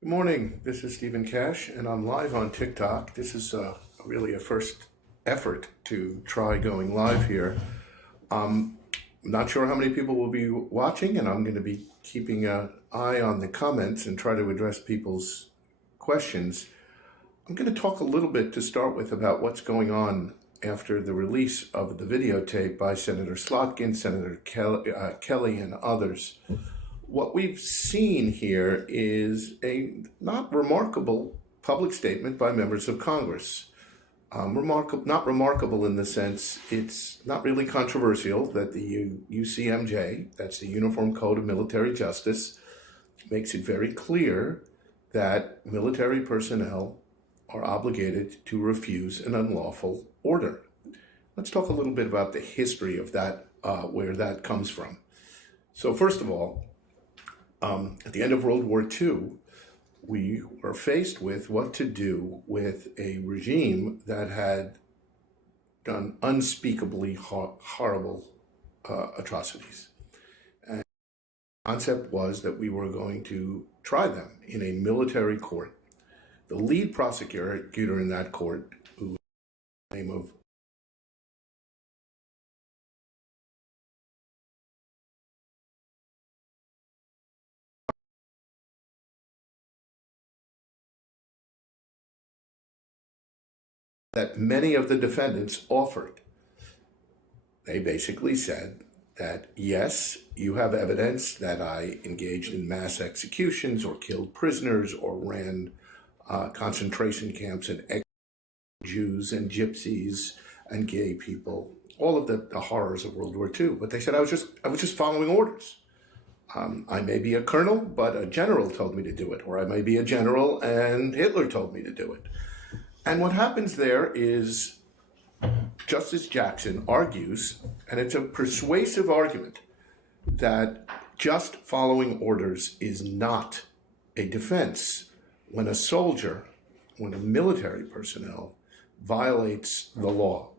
Good morning. This is Stephen Cash, and I'm live on TikTok. This is really a first effort to try going live here. I'm not sure how many people will be watching, and I'm going to be keeping an eye on the comments and try to address people's questions. I'm going to talk a little bit to start with about what's going on after the release of the videotape by Senator Slotkin, Senator Kelly, and others. What we've seen here is a not remarkable public statement by members of Congress. Not remarkable in the sense it's not really controversial that the UCMJ, that's the Uniform Code of Military Justice, makes it very clear that military personnel are obligated to refuse an unlawful order. Let's talk a little bit about the history of that, where that comes from. So first of all, at the end of World War II, we were faced with what to do with a regime that had done unspeakably horrible atrocities. And the concept was that we were going to try them in a military court. The lead prosecutor in that court, who the name of that many of the defendants offered. They basically said that, yes, you have evidence that I engaged in mass executions or killed prisoners or ran concentration camps and executed Jews and gypsies and gay people, all of the horrors of World War II. But they said I was just following orders. I may be a colonel, but a general told me to do it, or I may be a general and Hitler told me to do it. And what happens there is Justice Jackson argues, and it's a persuasive argument, that just following orders is not a defense when a soldier, when a military personnel violates the law.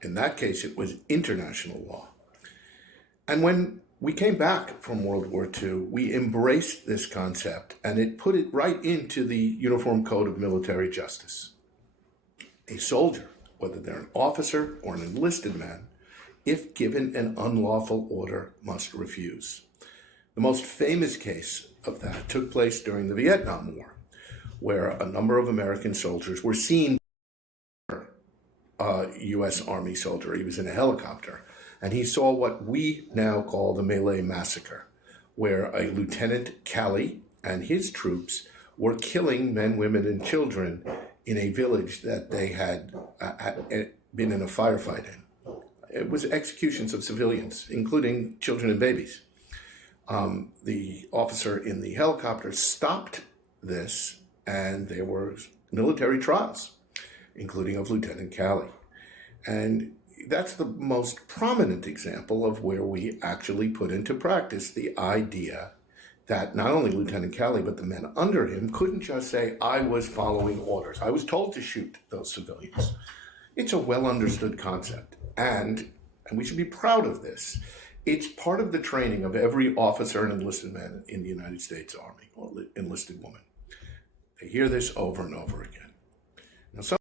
In that case, it was international law. And when we came back from World War II, we embraced this concept, and it put it right into the Uniform Code of Military Justice. A soldier, whether they're an officer or an enlisted man, if given an unlawful order, must refuse. The most famous case of that took place during the Vietnam War, where a number of American soldiers were seen by a U.S. Army soldier. He was in a helicopter, and he saw what we now call the My Lai massacre, where a Lieutenant Calley and his troops were killing men, women, and children in a village that they had been in a firefight in. It was executions of civilians, including children and babies. The officer in the helicopter stopped this, and there were military trials, including of Lieutenant Calley. And that's the most prominent example of where we actually put into practice the idea that not only Lieutenant Calley, but the men under him couldn't just say, I was following orders. I was told to shoot those civilians. It's a well-understood concept, and we should be proud of this. It's part of the training of every officer and enlisted man in the United States Army, or enlisted woman. They hear this over and over again. Now,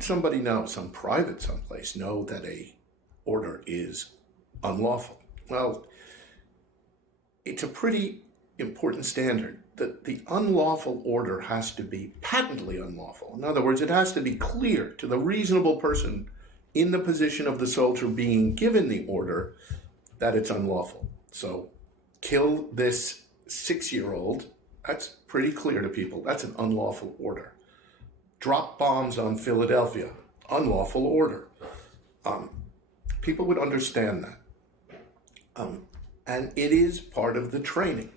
somebody knows, some private someplace, know that a order is unlawful. Well, it's a pretty important standard that the unlawful order has to be patently unlawful. In other words, it has to be clear to the reasonable person in the position of the soldier being given the order that it's unlawful. So, kill this 6-year-old, that's pretty clear to people. That's an unlawful order. Drop bombs on Philadelphia, unlawful order. People would understand that. And it is part of the training.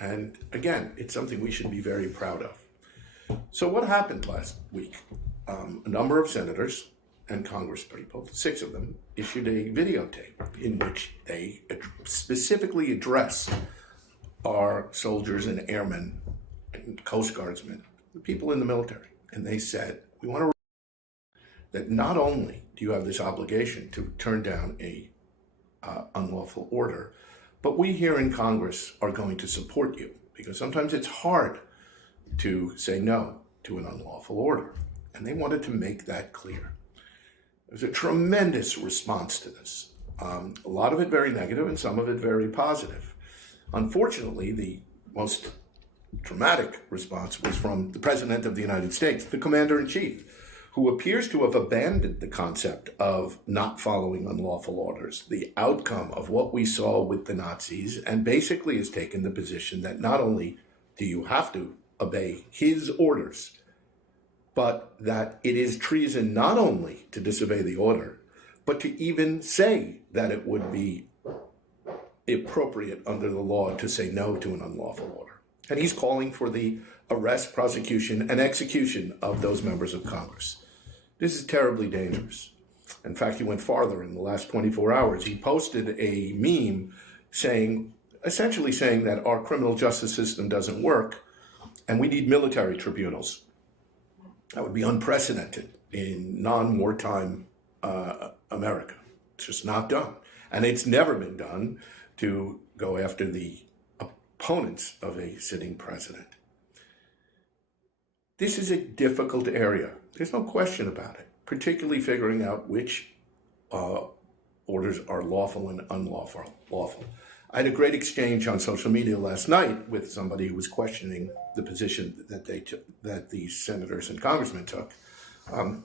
And again, it's something we should be very proud of. So what happened last week? A number of senators and congresspeople, 6 of them, issued a videotape in which they specifically address our soldiers and airmen and Coast Guardsmen, the people in the military. And they said, we want to that not only do you have this obligation to turn down a unlawful order, but we here in Congress are going to support you, because sometimes it's hard to say no to an unlawful order. And they wanted to make that clear. There's a tremendous response to this. A lot of it very negative and some of it very positive. Unfortunately, the most dramatic response was from the President of the United States, the Commander-in-Chief, who appears to have abandoned the concept of not following unlawful orders, the outcome of what we saw with the Nazis, and basically has taken the position that not only do you have to obey his orders, but that it is treason not only to disobey the order, but to even say that it would be appropriate under the law to say no to an unlawful order. And he's calling for the arrest, prosecution, and execution of those members of Congress. This is terribly dangerous. In fact, he went farther in the last 24 hours. He posted a meme essentially saying that our criminal justice system doesn't work and we need military tribunals. That would be unprecedented in non-wartime America. It's just not done. And it's never been done to go after the opponents of a sitting president. This is a difficult area. There's no question about it, particularly figuring out which orders are lawful and unlawful. I had a great exchange on social media last night with somebody who was questioning the position that the senators and congressmen took. It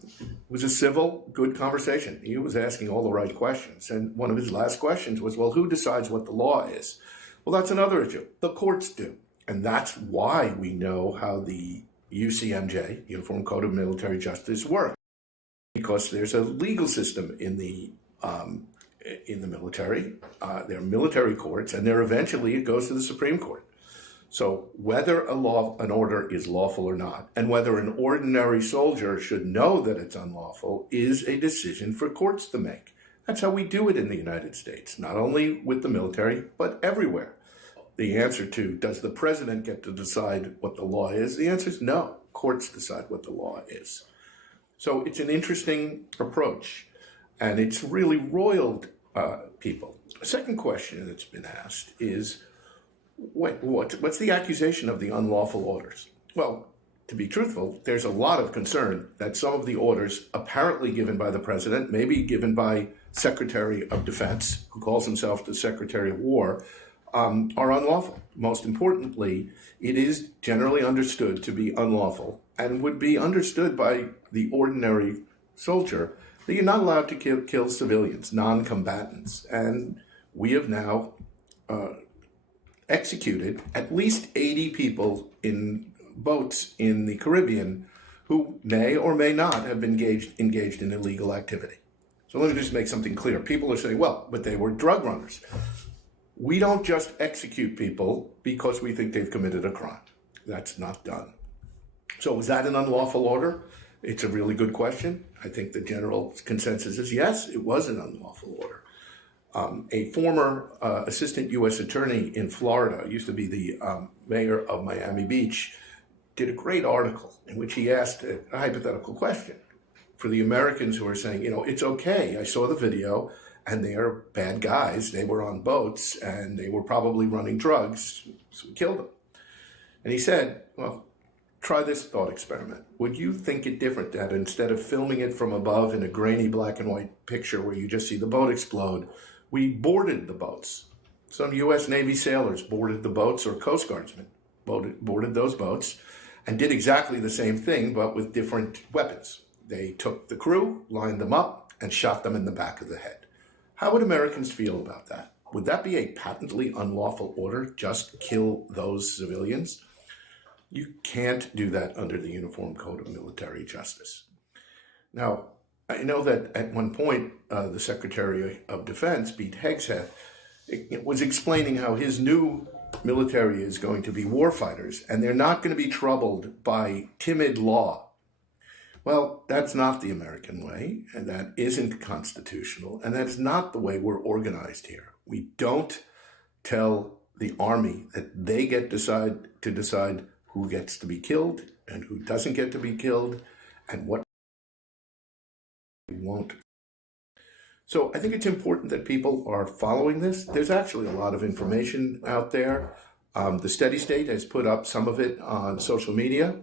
was a civil, good conversation. He was asking all the right questions. And one of his last questions was, well, who decides what the law is? Well, that's another issue. The courts do. And that's why we know how the UCMJ, Uniform Code of Military Justice, works. Because there's a legal system in the military. There are military courts, and there eventually it goes to the Supreme Court. So whether an order is lawful or not, and whether an ordinary soldier should know that it's unlawful, is a decision for courts to make. That's how we do it in the United States, not only with the military, but everywhere. The answer to, does the president get to decide what the law is? The answer is no. Courts decide what the law is. So it's an interesting approach, and it's really roiled people. A second question that's been asked is, what's the accusation of the unlawful orders? Well, to be truthful, there's a lot of concern that some of the orders apparently given by the president, maybe given by Secretary of Defense, who calls himself the Secretary of War, are unlawful. Most importantly, it is generally understood to be unlawful and would be understood by the ordinary soldier that you're not allowed to kill civilians, non-combatants. And we have now executed at least 80 people in boats in the Caribbean who may or may not have been engaged in illegal activity. So let me just make something clear. People are saying, well, but they were drug runners. We don't just execute people because we think they've committed a crime. That's not done. So was that an unlawful order? It's a really good question. I think the general consensus is yes, it was an unlawful order. A former assistant U.S. attorney in Florida, used to be the mayor of Miami Beach, did a great article in which he asked a hypothetical question for the Americans who are saying, it's okay. I saw the video and they're bad guys. They were on boats and they were probably running drugs, so we killed them. And he said, well, try this thought experiment. Would you think it different that instead of filming it from above in a grainy black and white picture where you just see the boat explode, we boarded the boats? Some U.S. Navy sailors boarded the boats, or Coast Guardsmen boarded those boats and did exactly the same thing, but with different weapons. They took the crew, lined them up, and shot them in the back of the head. How would Americans feel about that? Would that be a patently unlawful order? Just kill those civilians? You can't do that under the Uniform Code of Military Justice. Now, I know that at one point, the Secretary of Defense, Pete Hegseth, was explaining how his new military is going to be warfighters, and they're not going to be troubled by timid law. Well, that's not the American way, and that isn't constitutional, and that's not the way we're organized here. We don't tell the Army that they get to decide who gets to be killed and who doesn't get to be killed and what won't. So I think it's important that people are following this. There's actually a lot of information out there. The Steady State has put up some of it on social media.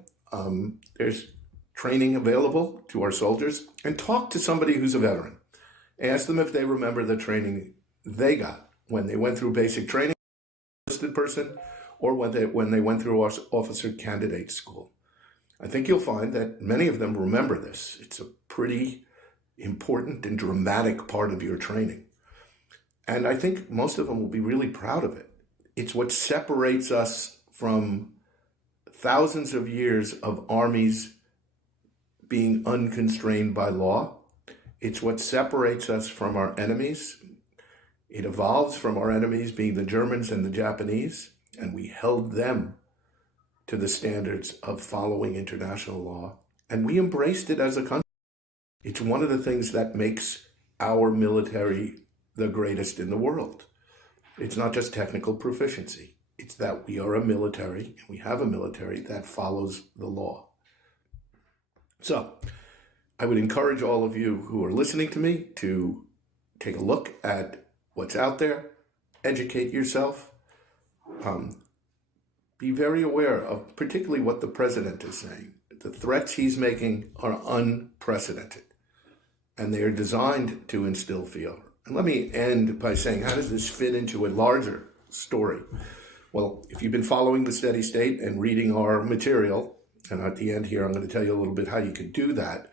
There's training available to our soldiers. And talk to somebody who's a veteran. Ask them if they remember the training they got when they went through basic training, enlisted person, or when they went through officer candidate school. I think you'll find that many of them remember this. It's a pretty important and dramatic part of your training. And I think most of them will be really proud of it. It's what separates us from thousands of years of armies being unconstrained by law. It's what separates us from our enemies. It evolves from our enemies being the Germans and the Japanese, and we held them to the standards of following international law, and we embraced it as a country. It's one of the things that makes our military the greatest in the world. It's not just technical proficiency. It's that we are a military, and we have a military that follows the law. So I would encourage all of you who are listening to me to take a look at what's out there, educate yourself, be very aware of particularly what the president is saying. The threats he's making are unprecedented, and they are designed to instill fear. And let me end by saying, how does this fit into a larger story? Well, if you've been following the Steady State and reading our material, and at the end here, I'm going to tell you a little bit how you can do that,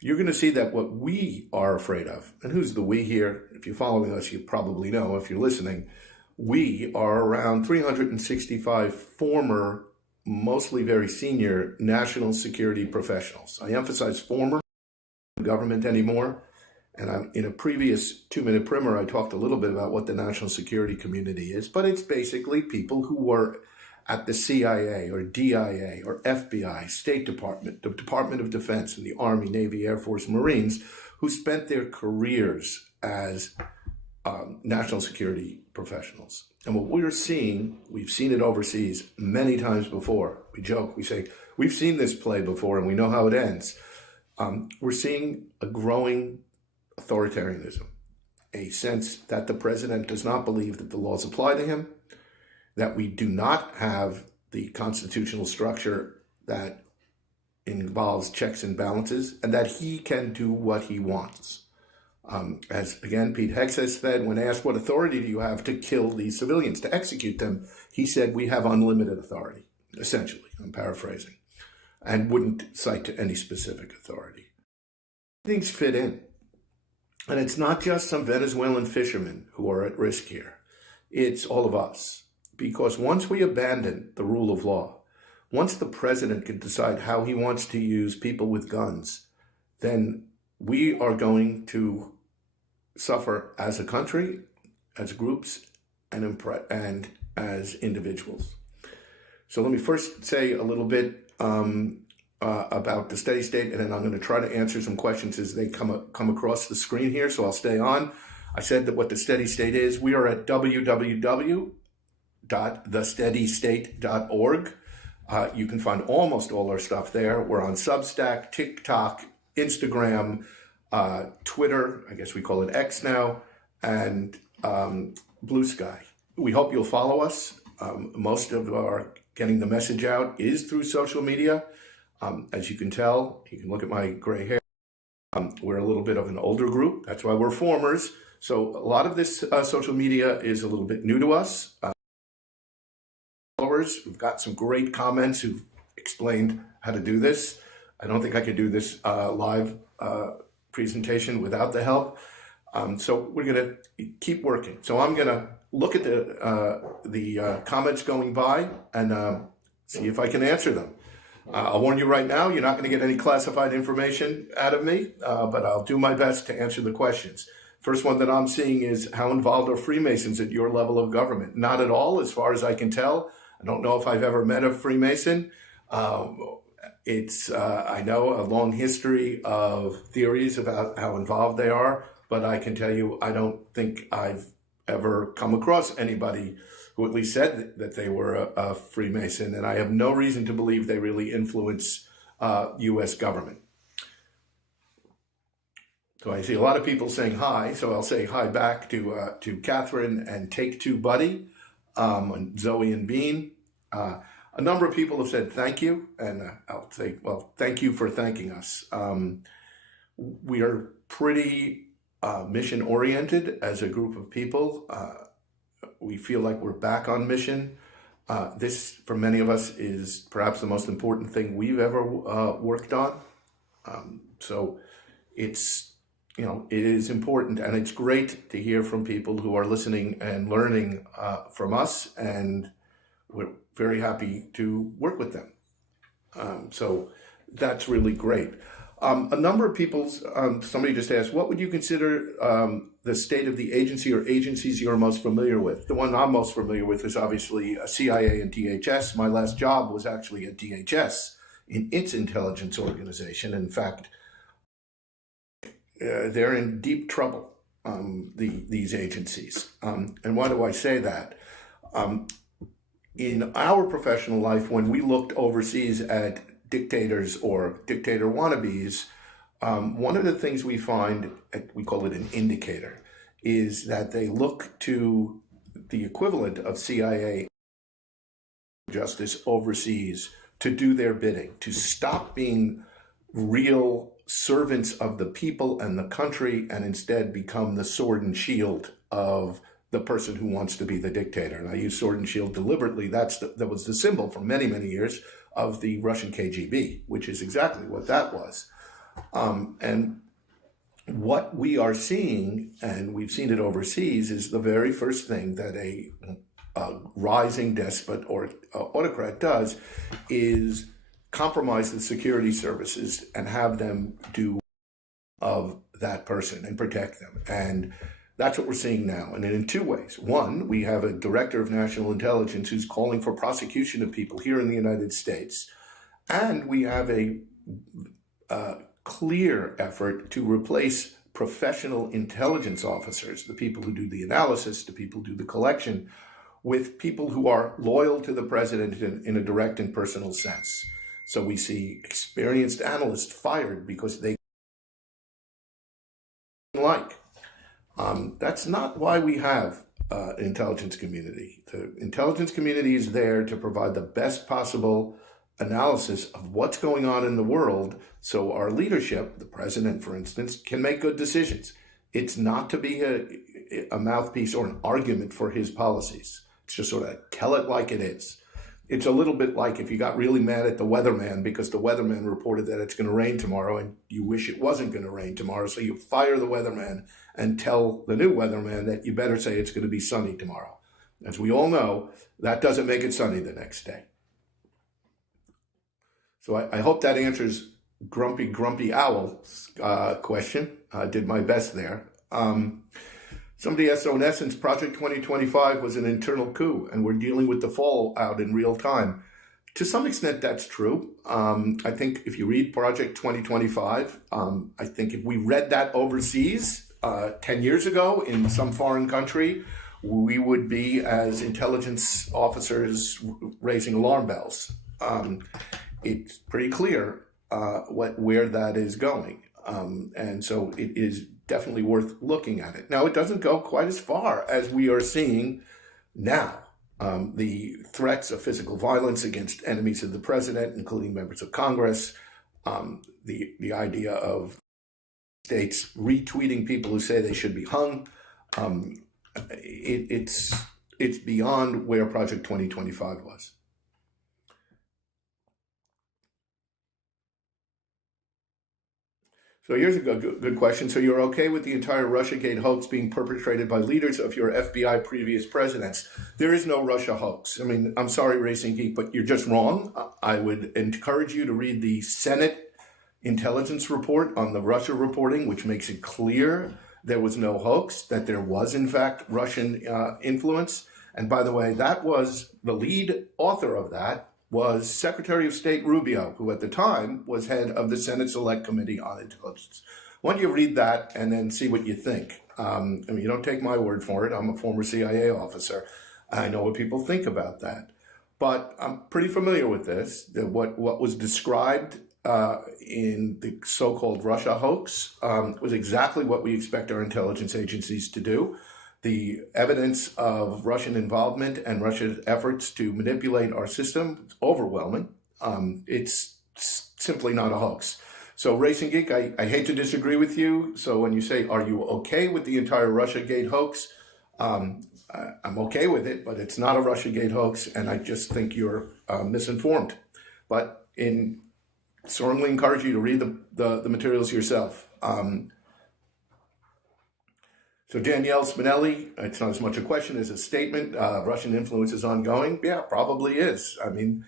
you're going to see that what we are afraid of, and who's the we here? If you're following us, you probably know. If you're listening, we are around 365 former, mostly very senior national security professionals. I emphasize former, government anymore. And in a previous 2-minute primer, I talked a little bit about what the national security community is, but it's basically people who were at the CIA or DIA or FBI, State Department, the Department of Defense, and the Army, Navy, Air Force, Marines, who spent their careers as national security professionals. And what we're seeing, we've seen it overseas many times before. We joke, we say, we've seen this play before and we know how it ends. We're seeing a growing authoritarianism, a sense that the president does not believe that the laws apply to him, that we do not have the constitutional structure that involves checks and balances, and that he can do what he wants. As again, Pete Hex has said, when asked what authority do you have to kill these civilians, to execute them, he said, we have unlimited authority, essentially, I'm paraphrasing, and wouldn't cite to any specific authority. Things fit in. And it's not just some Venezuelan fishermen who are at risk here. It's all of us. Because once we abandon the rule of law, once the president can decide how he wants to use people with guns, then we are going to suffer as a country, as groups, and as individuals. So let me first say a little bit about the Steady State, and then I'm going to try to answer some questions as they come across the screen here, so I'll stay on. I said that what the Steady State is. We are at www.thesteadystate.org. You can find almost all our stuff there. We're on Substack, TikTok, Instagram, Twitter, I guess we call it X now, and Blue Sky. We hope you'll follow us. Most of our getting the message out is through social media. As you can tell, you can look at my gray hair. We're a little bit of an older group. That's why we're formers. So a lot of this social media is a little bit new to us. We've got some great comments who've explained how to do this. I don't think I could do this live presentation without the help. So we're going to keep working. So I'm going to look at the comments going by and see if I can answer them. I'll warn you right now, you're not going to get any classified information out of me, but I'll do my best to answer the questions. First one that I'm seeing is, how involved are Freemasons at your level of government? Not at all, as far as I can tell. I don't know if I've ever met a Freemason. I know a long history of theories about how involved they are, but I can tell you I don't think I've ever come across anybody who at least said that they were a Freemason, and I have no reason to believe they really influence U.S. government. So I see a lot of people saying hi, so I'll say hi back to Catherine and Take Two Buddy. and Zoe and Bean. A number of people have said thank you, and I'll say, well, thank you for thanking us. We are pretty mission-oriented as a group of people. We feel like we're back on mission. This, for many of us, is perhaps the most important thing we've ever worked on. So it's, it is important, and it's great to hear from people who are listening and learning from us, and we're very happy to work with them. So that's really great. A number of people, somebody just asked, what would you consider the state of the agency or agencies you're most familiar with? The one I'm most familiar with is obviously CIA and DHS. My last job was actually at DHS in its intelligence organization. In fact, they're in deep trouble, these agencies. And why do I say that? In our professional life, when we looked overseas at dictators or dictator wannabes, one of the things we find, we call it an indicator, is that they look to the equivalent of CIA justice overseas to do their bidding, to stop being real servants of the people and the country and instead become the sword and shield of the person who wants to be the dictator. And I use sword and shield deliberately. That was the symbol for many, many years of the Russian KGB, which is exactly what that was. And what we are seeing, and we've seen it overseas, is the very first thing that a rising despot or autocrat does is compromise the security services and have them do of that person and protect them. And that's what we're seeing now, and in two ways. One, we have a director of national intelligence who's calling for prosecution of people here in the United States, and we have a clear effort to replace professional intelligence officers, the people who do the analysis, the people who do the collection, with people who are loyal to the president in a direct and personal sense. So we see experienced analysts fired because they like. That's not why we have an intelligence community. The intelligence community is there to provide the best possible analysis of what's going on in the world so our leadership, the president, for instance, can make good decisions. It's not to be a mouthpiece or an argument for his policies. It's just sort of tell it like it is. It's a little bit like if you got really mad at the weatherman because the weatherman reported that it's going to rain tomorrow and you wish it wasn't going to rain tomorrow, so you fire the weatherman and tell the new weatherman that you better say it's going to be sunny tomorrow. As we all know, that doesn't make it sunny the next day. So I hope that answers Grumpy Owl's question. I did my best there. Somebody asked, so in essence, Project 2025 was an internal coup, and we're dealing with the fallout in real time. To some extent, that's true. I think if you read Project 2025, I think if we read that overseas 10 years ago in some foreign country, we would be, as intelligence officers, raising alarm bells. It's pretty clear where that is going. And so it is definitely worth looking at it. Now, it doesn't go quite as far as we are seeing now. The threats of physical violence against enemies of the president, including members of Congress, the idea of states retweeting people who say they should be hung, it's beyond where Project 2025 was. So here's a good question. So you're okay with the entire Russiagate hoax being perpetrated by leaders of your FBI previous presidents? There is no Russia hoax. I mean, I'm sorry, Racing Geek, but you're just wrong. I would encourage you to read the Senate intelligence report on the Russia reporting, which makes it clear there was no hoax, that there was, in fact, Russian influence. And by the way, that was the lead author of that was Secretary of State Rubio, who at the time was head of the Senate Select Committee on Intelligence. Why don't you read that and then see what you think? I mean, you don't take my word for it. I'm a former CIA officer. I know what people think about that. But I'm pretty familiar with this. What was described in the so-called Russia hoax was exactly what we expect our intelligence agencies to do. the evidence of Russian involvement and Russia's efforts to manipulate our system is overwhelming. It's simply not a hoax. So Racing Geek, I hate to disagree with you. So when you say, are you okay with the entire Russiagate hoax? I'm okay with it, but it's not a Russiagate hoax, and I just think you're misinformed. But strongly encourage you to read the materials yourself. So Danielle Spinelli, it's not as much a question as a statement. Russian influence is ongoing. Yeah, probably is. I mean,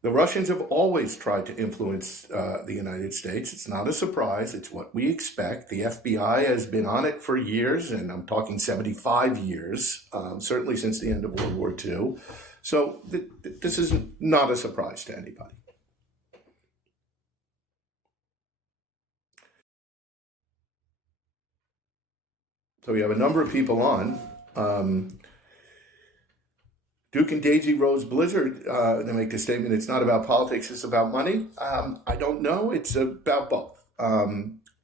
the Russians have always tried to influence the United States. It's not a surprise. It's what we expect. The FBI has been on it for years, and I'm talking 75 years, certainly since the end of World War II. So this is not a surprise to anybody. So we have a number of people on. Duke and Daisy Rose Blizzard, they make the statement, it's not about politics, it's about money. I don't know, it's about both.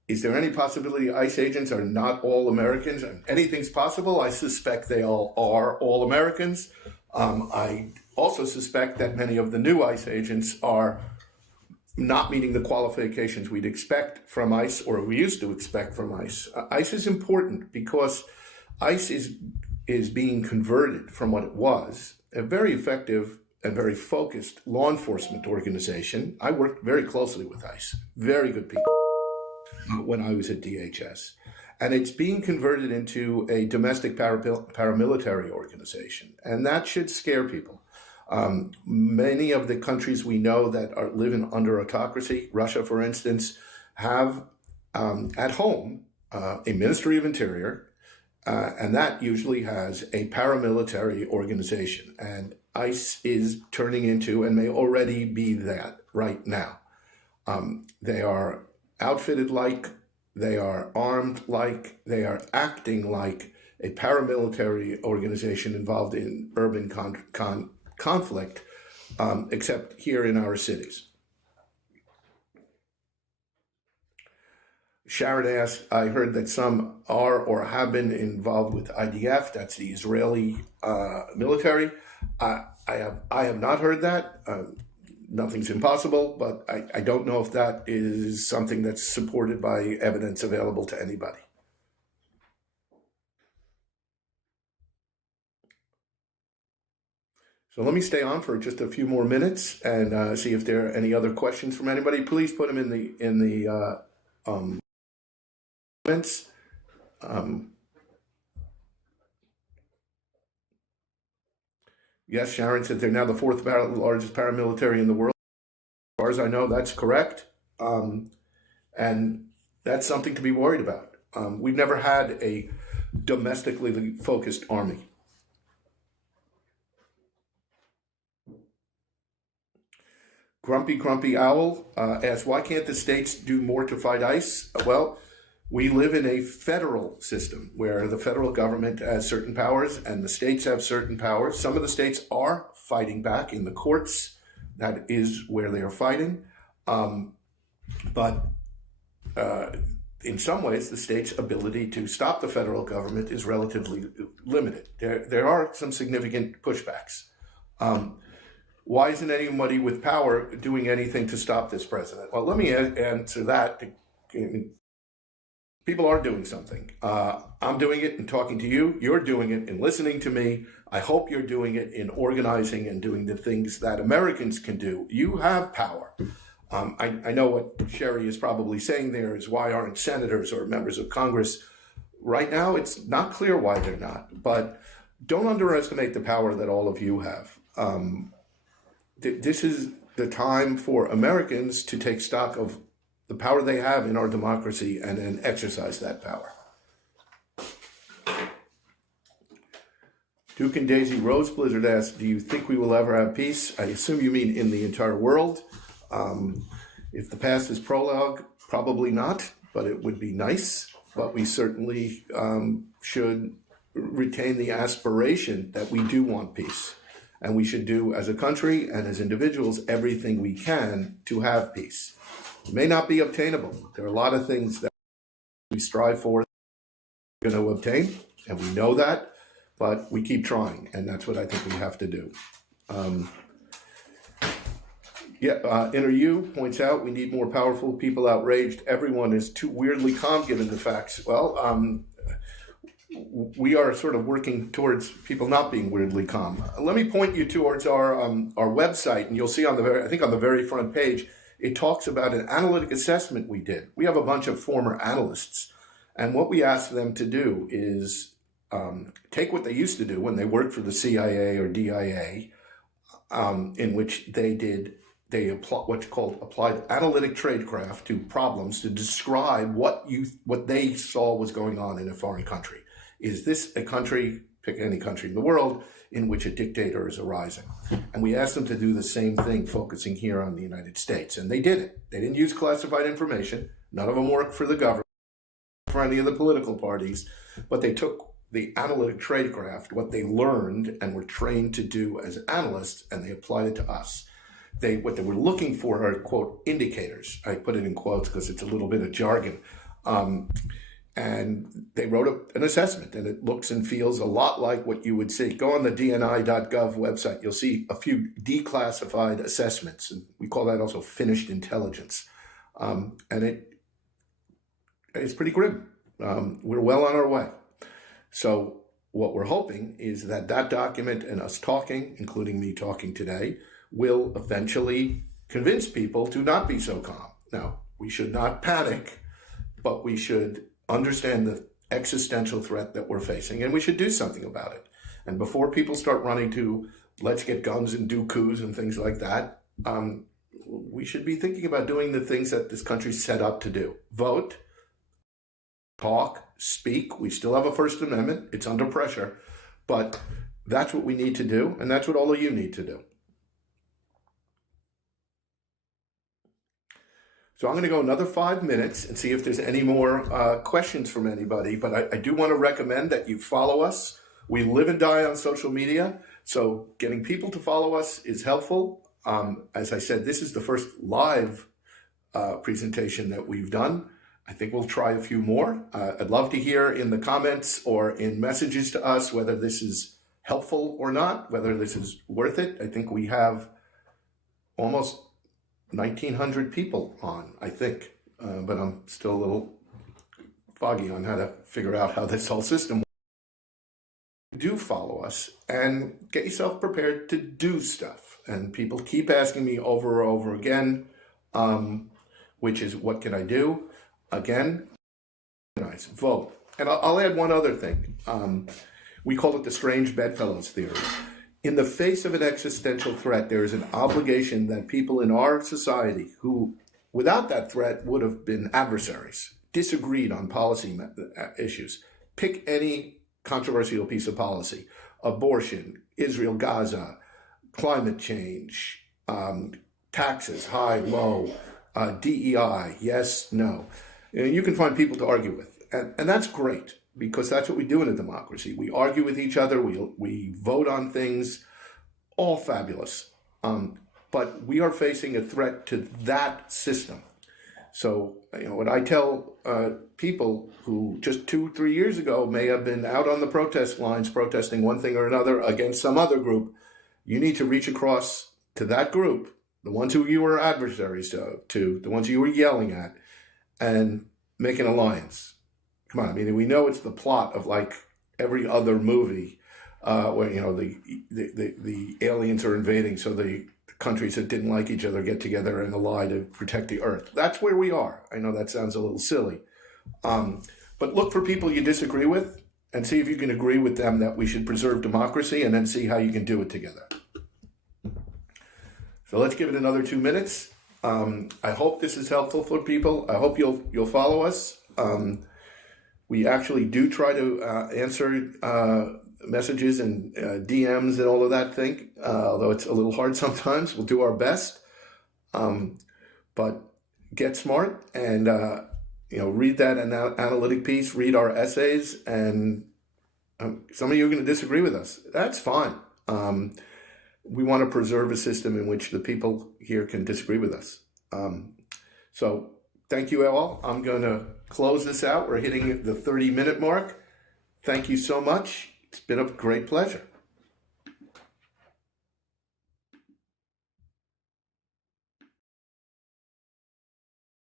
Is there any possibility ICE agents are not all Americans? Anything's possible. I suspect they all are all Americans. I also suspect that many of the new ICE agents are not meeting the qualifications we'd expect from ICE, or we used to expect from ICE. ICE is important because ICE is being converted from what it was, a very effective and very focused law enforcement organization. I worked very closely with ICE, very good people, when I was at DHS. And it's being converted into a domestic paramilitary organization, and that should scare people. Many of the countries we know that are living under autocracy, Russia, for instance, have at home a Ministry of Interior, and that usually has a paramilitary organization. And ICE is turning into, and may already be that right now. They are outfitted like, they are armed like, they are acting like a paramilitary organization involved in urban conflict, except here in our cities. Sharon asked, I heard that some are or have been involved with IDF, that's the Israeli military. I have not heard that. Nothing's impossible, but I don't know if that is something that's supported by evidence available to anybody. So let me stay on for just a few more minutes and see if there are any other questions from anybody. Please put them in the comments. Yes, Sharon said they're now the fourth largest paramilitary in the world. As far as I know, that's correct. And that's something to be worried about. We've never had a domestically focused army. Grumpy Owl asks, why can't the states do more to fight ICE? Well, we live in a federal system where the federal government has certain powers and the states have certain powers. Some of the states are fighting back in the courts. That is where they are fighting. But in some ways, the state's ability to stop the federal government is relatively limited. There are some significant pushbacks. Why isn't anybody with power doing anything to stop this president? Well, let me answer that. People are doing something. I'm doing it in talking to you. You're doing it in listening to me. I hope you're doing it in organizing and doing the things that Americans can do. You have power. I know what Sherry is probably saying there is, why aren't senators or members of Congress? Right now, it's not clear why they're not. But don't underestimate the power that all of you have. This is the time for Americans to take stock of the power they have in our democracy and then exercise that power. Duke and Daisy Rose Blizzard asks, do you think we will ever have peace? I assume you mean in the entire world. If the past is prologue, probably not, but it would be nice. But we certainly should retain the aspiration that we do want peace. And we should do, as a country and as individuals, everything we can to have peace. It may not be obtainable. There are a lot of things that we strive for, going to obtain, And we know that, but we keep trying, and that's what I think we have to do. Inner You points out we need more powerful people outraged. Everyone is too weirdly calm given the facts. Well, we are sort of working towards people not being weirdly calm. Let me point you towards our website, and you'll see on the very front page, it talks about an analytic assessment we did. We have a bunch of former analysts, and what we asked them to do is take what they used to do when they worked for the CIA or DIA, in which they applied analytic tradecraft to problems to describe what they saw was going on in a foreign country. Is this a country, pick any country in the world, in which a dictator is arising? And we asked them to do the same thing, focusing here on the United States. And they did it. They didn't use classified information. None of them worked for the government, for any of the political parties, but they took the analytic tradecraft, what they learned and were trained to do as analysts, and they applied it to us. What they were looking for are, quote, indicators. I put it in quotes because it's a little bit of jargon. And they wrote an assessment, and it looks and feels a lot like what you would see. Go on the dni.gov website. You'll see a few declassified assessments, and we call that also finished intelligence. And it's pretty grim. We're well on our way. So what we're hoping is that document and us talking, including me talking today, will eventually convince people to not be so calm. Now, we should not panic, but we should understand the existential threat that we're facing, and we should do something about it. And before people start running to let's get guns and do coups and things like that, we should be thinking about doing the things that this country's set up to do. Vote, talk, speak. We still have a First Amendment. It's under pressure, but that's what we need to do, and that's what all of you need to do. So I'm going to go another 5 minutes and see if there's any more questions from anybody. But I do want to recommend that you follow us. We live and die on social media, so getting people to follow us is helpful. As I said, this is the first live presentation that we've done. I think we'll try a few more. I'd love to hear in the comments or in messages to us whether this is helpful or not, whether this is worth it. I think we have almost 1,900 people on, I think, but I'm still a little foggy on how to figure out how this whole system works. Do follow us and get yourself prepared to do stuff. And people keep asking me over and over again, which is, what can I do? Again, vote. And I'll add one other thing. We call it the strange bedfellows theory. In the face of an existential threat, there is an obligation that people in our society who, without that threat, would have been adversaries, disagreed on policy issues. Pick any controversial piece of policy: abortion, Israel, Gaza, climate change, taxes, high, low, DEI, yes, no. You can find people to argue with, and that's great, because that's what we do in a democracy. We argue with each other, we vote on things, all fabulous. But we are facing a threat to that system. So, what I tell people who just 2-3 years ago may have been out on the protest lines protesting one thing or another against some other group, you need to reach across to that group, the ones who you were adversaries to, the ones you were yelling at, and make an alliance. Come on, I mean, we know it's the plot of like every other movie where, the aliens are invading, so the countries that didn't like each other get together and ally to protect the earth. That's where we are. I know that sounds a little silly. But look for people you disagree with and see if you can agree with them that we should preserve democracy, and then see how you can do it together. So let's give it another 2 minutes. I hope this is helpful for people. I hope you'll follow us. We actually do try to answer messages and DMs and all of that thing, although it's a little hard sometimes. We'll do our best. But get smart and read that analytic piece, read our essays, and some of you are going to disagree with us. That's fine. We want to preserve a system in which the people here can disagree with us. So thank you all. I'm going to close this out. We're hitting the 30-minute mark. Thank you so much. It's been a great pleasure.